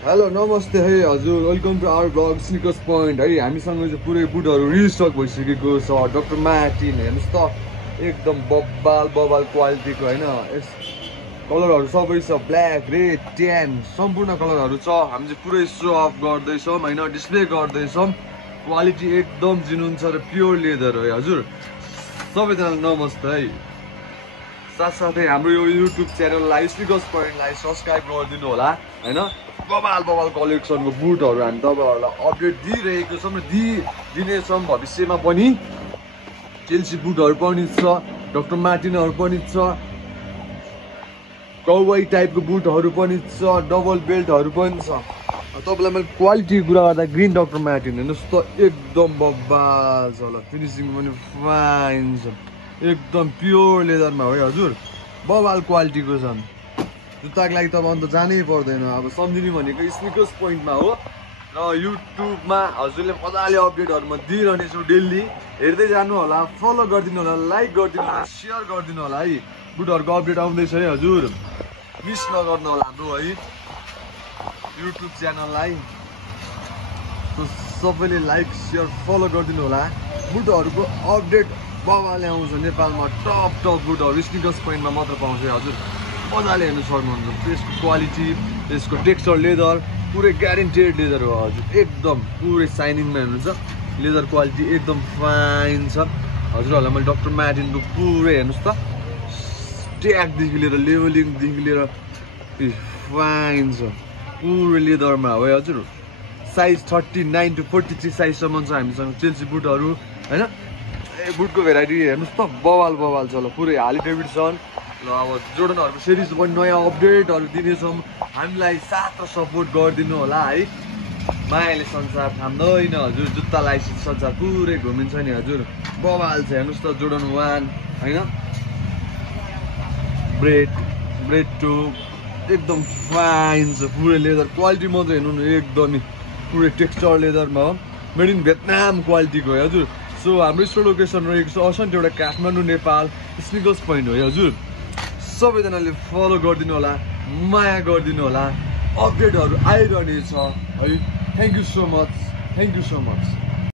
Hello नमस्ते है हजुर, welcome to our blog sneakers point है। हामीसँग चाहिँ पुरै बुटहरू रिस्टक भइसकेको छ। डक्टर मार्टिन हेर्नुहोस् त, एकदम बबाल क्वालिटीको होइन। यस कलरहरू सबै छ, ब्ल्याक, रेड, ट्यान, सम्पूर्ण कलरहरू छ। हामी चाहिँ पुरै सो अफ गर्दैछौँ होइन, डिस्प्ले गर्दैछौँ। क्वालिटी एकदम जिनुन छ र प्योर लेदर हो हजुर। सबैजनालाई नमस्ते है। साथसाथै हाम्रो यो युट्युब च्यानललाई स्निकर्स पोइन्टलाई सब्सक्राइब गरिदिनु होला होइन। बबाल कलेक्सनको बुटहरू हामी तपाईँहरूलाई अपडेट दिइरहेको छौँ र दिनेछौँ भविष्यमा पनि। चेल्सी बुटहरू पनि छ, डक्टर मार्टिनहरू पनि छ, काउबॉय टाइपको बुटहरू पनि छ, डबल बेल्टहरू पनि छ। तपाईँलाई मैले क्वालिटीको कुरा गर्दा ग्रिन डक्टर मार्टिन हेर्नुहोस् त, एकदम बबाल छ ल, फिनिसिङ पनि फाइन छ, एकदम प्योर लेदरमा हो है हजुर। बबाल क्वालिटीको छन्। जुत्ताको लागि त अब अन्त जानै पर्दैन, अब सम्झिने भनेको स्निकर्स पोइन्टमा हो र युट्युबमा हजुरले मजाले अपडेटहरू म दिइरहनेछु डेली। हेर्दै जानु होला, फलो गरिदिनु होला, लाइक गरिदिनु होला, सेयर गरिदिनु होला है। बुटहरूको अपडेट आउँदैछ है हजुर, मिस नगर्नु होला हाम्रो है युट्युब च्यानललाई। सबैले लाइक सेयर फलो गरिदिनु होला। बुटहरूको अपडेट बबाले आउँछ नेपालमा। टप बुटहरू स्निकर्स पोइन्टमा मात्र पाउँछ हजुर। मजाले हेर्नु सक्नुहुन्छ त्यसको क्वालिटी, त्यसको टेक्सचर, लेदर पुरै ग्यारेन्टेड लेदर हो हजुर। एकदम पुरै साइनिङमा हेर्नुहुन्छ, लेदर क्वालिटी एकदम फाइन छ हजुरहरूलाई। मैले डक्टर मार्टिनको पुरै हेर्नुहोस् त, ट्यागदेखि लिएर लेभलिङदेखि लिएर फाइन छ, पुरै लेदरमा हो है हजुर। साइज 39 to 43 साइजसम्म छ हामीसँग चेल्सी बुटहरू होइन। बुटको भेराइटी हेर्नुहोस् त, बबाल छ ल, पुरै हार्ली डेभिडसन ल। अब जोर्डनहरूको सिरिज पनि नयाँ अपडेटहरू दिनेछौँ। हामीलाई साथ र सपोर्ट गरिदिनु होला है। मायाले संसार थाम्दैन हजुर, जुत्ता लाइसेन्स संसार पुरै घुमिन्छ नि हजुर। बबाल छ हेर्नुहोस् त, जोर्डन 1 होइन, ब्रेड 2 एकदम फाइन छ, पुरै लेदर क्वालिटी मात्रै हेर्नु न, एकदमै पुरै टेक्सचर लेदरमा हो, मेड इन भियतनाम क्वालिटीको है हजुर। सो हाम्रो स्टोर लोकेसन रहेको छ असन्त एउटा काठमाडौँ नेपाल, स्निकर्स पोइन्ट हो है हजुर। सबैजनाले फलो गरिदिनु होला, माया गरिदिनु होला, अपडेटहरू आइरहनेछ है। Thank you so much.